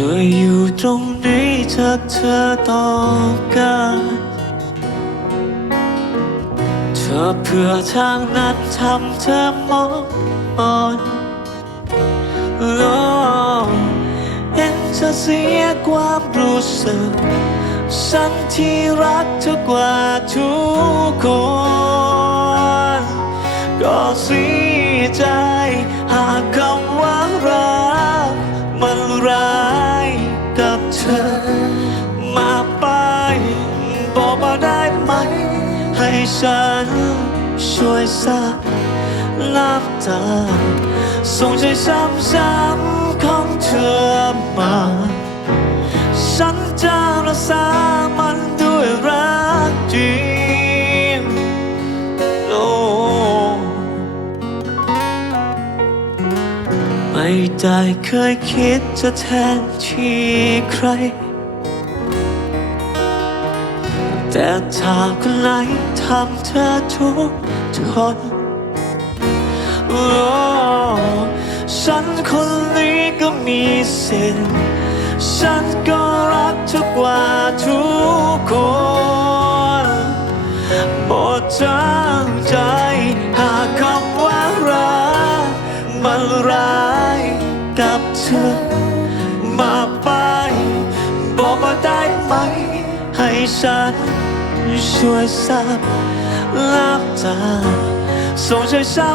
จะอยู่ตรงนี้ถ้าเธอต้องการเธอเพื่อทางนั้นทำเธอมองมนโลกเห็นเธอเสียความรู้สึกฉันที่รักเธอกว่าทุกคน ก็เสียใจหากคำว่ารักมันร้าย กับเธอ มาไป บอกมาได้ไหม ให้ฉันช่วยซับน้ำตาส่งใจซ้ำๆของเธอมา ฉันจะรักษา ไม่ได้เคยคิดจะแทนที่ใคร แต่ถ้าคนไหนทำเธอทุกทนโอ้ฉันคนนี้ก็มีสิทธิ์ฉันก็รักเธอกว่าทุกคนหมดใจ กับเธอ มาไปบอกมาได้ไหม ให้ฉันช่วยสับลับตาส่งใจซ้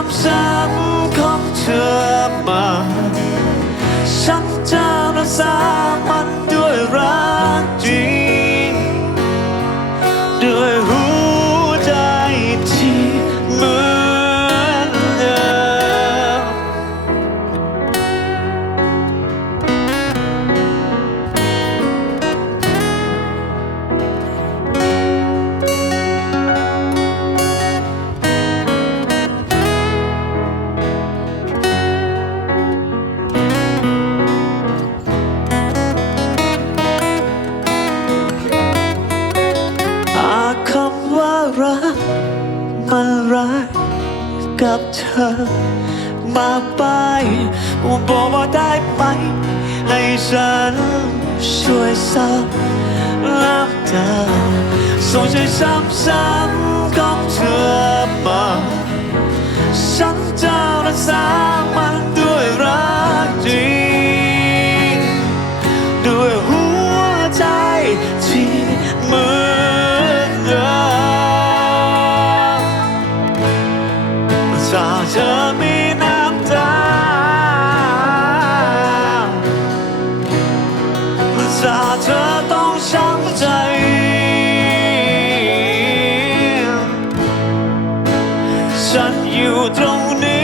ำๆของเธอมา ฉันจะรักษา กับเธอ มาไปบอกว่าได้ไหม ให้ฉันช่วยซับน้ำตาส่งใจซ้ำๆกับเธอมา ฉันจะรักษามัน เธอมีน้ำตาถ้าเธอต้องช้ำใจฉันอยู่ตรงนี้